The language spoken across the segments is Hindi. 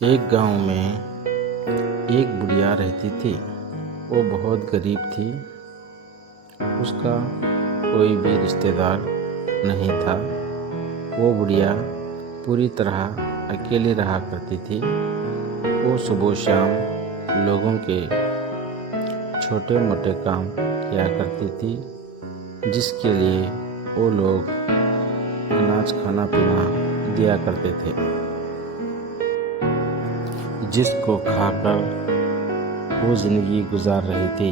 एक गांव में एक बुढ़िया रहती थी। वो बहुत गरीब थी। उसका कोई भी रिश्तेदार नहीं था। वो बुढ़िया पूरी तरह अकेली रहा करती थी। वो सुबह शाम लोगों के छोटे मोटे काम किया करती थी, जिसके लिए वो लोग अनाज खाना पीना दिया करते थे, जिसको खाकर वो ज़िंदगी गुजार रही थी।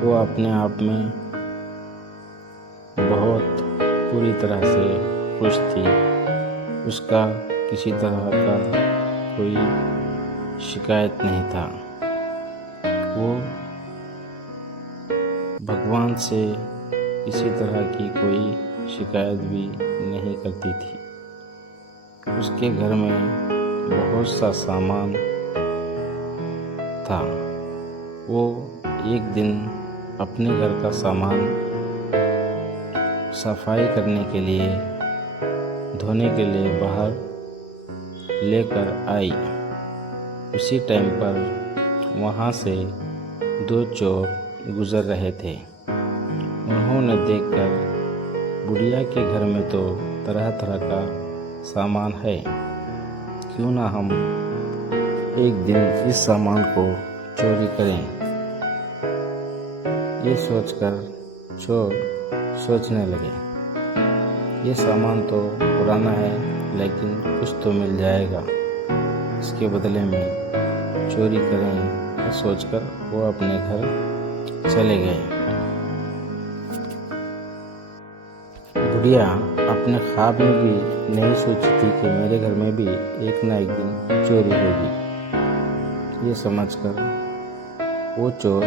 वो अपने आप में बहुत पूरी तरह से खुश थी। उसका किसी तरह का कोई शिकायत नहीं था। वो भगवान से किसी तरह की कोई शिकायत भी नहीं करती थी। उसके घर में बहुत सा सामान था। वो एक दिन अपने घर का सामान सफाई करने के लिए, धोने के लिए बाहर लेकर आई। उसी टाइम पर वहाँ से दो चोर गुजर रहे थे। उन्होंने देखकर बुढ़िया के घर में तो तरह तरह का सामान है, क्यों ना हम एक दिन इस सामान को चोरी करें। ये सोचकर चोर सोचने लगे, ये सामान तो पुराना है, लेकिन कुछ तो मिल जाएगा। इसके बदले में चोरी करें, सोचकर वो अपने घर चले गए। बुढ़िया अपने ख्वाब में भी नहीं सोची थी कि मेरे घर में भी एक ना एक दिन चोरी होगी। ये समझकर वो चोर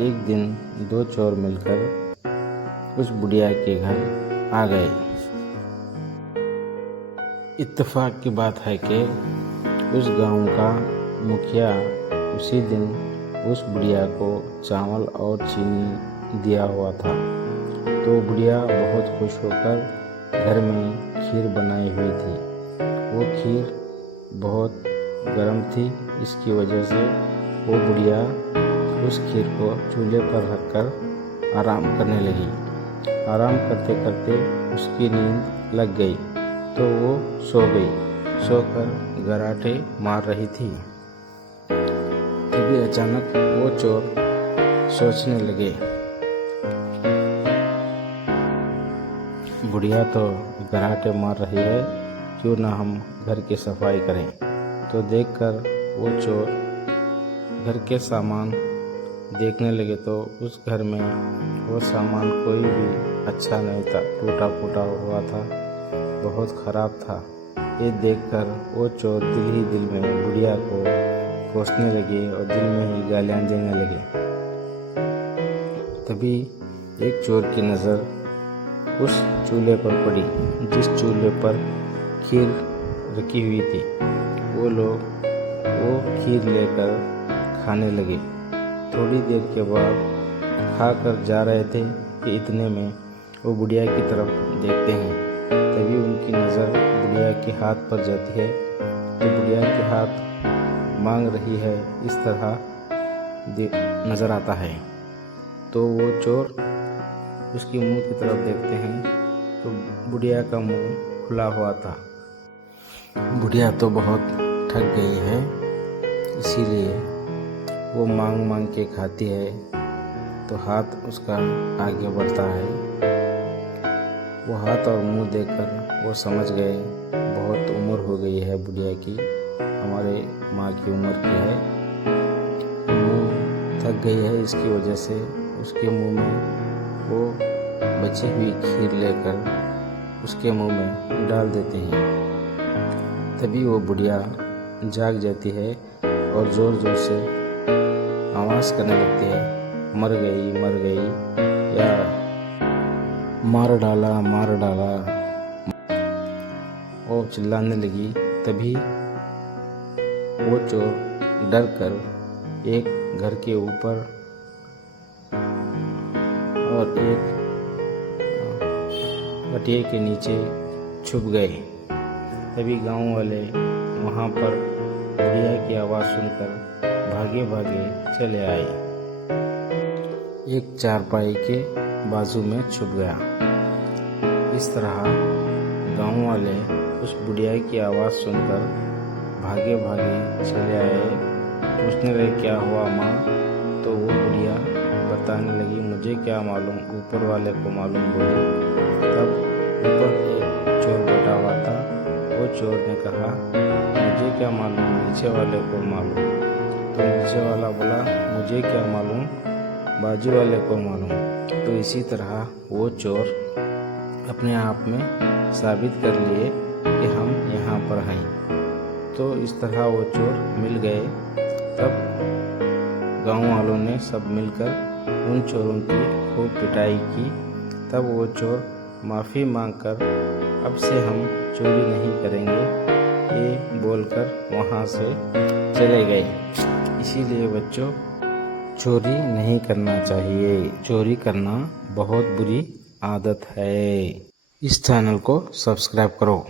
एक दिन दो चोर मिलकर उस बुढ़िया के घर आ गए। इत्तेफाक की बात है कि उस गांव का मुखिया उसी दिन उस बुढ़िया को चावल और चीनी दिया हुआ था। तो बुढ़िया बहुत खुश होकर घर में खीर बनाई हुई थी। वो खीर बहुत गर्म थी, इसकी वजह से वो बुढ़िया उस खीर को चूल्हे पर रखकर आराम करने लगी। आराम करते करते उसकी नींद लग गई, तो वो सो गई। सोकर गराटे मार रही थी। तभी अचानक वो चोर सोचने लगे, बुढ़िया तो गराटे मार रही है, क्यों ना हम घर की सफाई करें। तो देखकर वो चोर घर के सामान देखने लगे, तो उस घर में वो सामान कोई भी अच्छा नहीं था, टूटा फूटा हुआ था, बहुत ख़राब था। ये देखकर वो चोर दिल ही दिल में बुढ़िया को कोसने लगे और दिल में ही गालियाँ देने लगे। तभी एक चोर की नज़र उस चूल्हे पर पड़ी, जिस चूल्हे पर खीर रखी हुई थी। वो लोग वो खीर लेकर खाने लगे। थोड़ी देर के बाद खाकर जा रहे थे कि इतने में वो बुढ़िया की तरफ देखते हैं। तभी उनकी नज़र बुढ़िया के हाथ पर जाती है। तो बुढ़िया के हाथ मांग रही है, इस तरह नज़र आता है। तो वो चोर उसके मुंह की तरफ देखते हैं, तो बुढ़िया का मुंह खुला हुआ था। बुढ़िया तो बहुत थक गई है, इसीलिए वो मांग मांग के खाती है। तो हाथ उसका आगे बढ़ता है। वो हाथ और मुंह देखकर वो समझ गए बहुत उम्र हो गई है बुढ़िया की, हमारे माँ की उम्र की है। मुंह थक गई है, इसकी वजह से उसके मुंह में वो बची हुई खीर लेकर उसके मुंह में डाल देते हैं। तभी वो बुढ़िया जाग जाती है और ज़ोर ज़ोर से आवाज़ करने लगती है, मर गई या मार डाला। वो चिल्लाने लगी। तभी वो चोर डर कर एक घर के ऊपर और एक पटिए के नीचे छुप गए। तभी गांव वाले वहाँ पर बुढ़िया की आवाज़ सुनकर भागे भागे चले आए। एक चारपाई के बाजू में छुप गया। इस तरह गांव वाले उस बुढ़िया की आवाज़ सुनकर भागे भागे चले आए। पूछने लगे क्या हुआ माँ? तो वो बुढ़िया बताने लगी मुझे क्या मालूम, ऊपर वाले को मालूम बोली। तब ऊपर एक चोर बैठा हुआ था। वो चोर ने कहा मुझे क्या मालूम, नीचे वाले को मालूम। तो नीचे वाला बोला मुझे क्या मालूम, बाजू वाले को मालूम। तो इसी तरह वो चोर अपने आप में साबित कर लिए कि हम यहाँ पर हैं। तो इस तरह वो चोर मिल गए। तब गांव वालों ने सब मिलकर उन चोरों की खूब पिटाई की। तब वो चोर माफ़ी मांगकर अब से हम चोरी नहीं करेंगे ये बोलकर वहाँ से चले गए। इसीलिए बच्चों चोरी नहीं करना चाहिए। चोरी करना बहुत बुरी आदत है। इस चैनल को सब्सक्राइब करो।